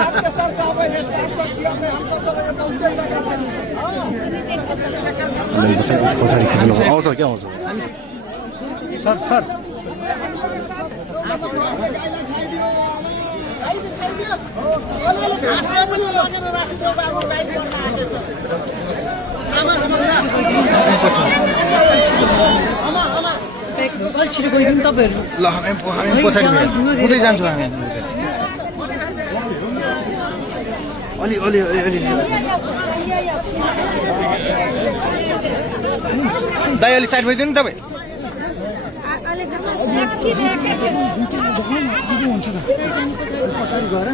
आपके सर का अब है स्टाफ कर दिया मैं हम सब लोग पहुंचे पछाडि खिच्नु आउँछ क्या आउँछ सर सर छिटो गइदिउँ तपाईँहरू ल हामी पछाडि कुदै जान्छौँ हामी अलि अलि अलि अलि दाइ अलि साइड भइदिनु नि तपाईँ पछाडि गएर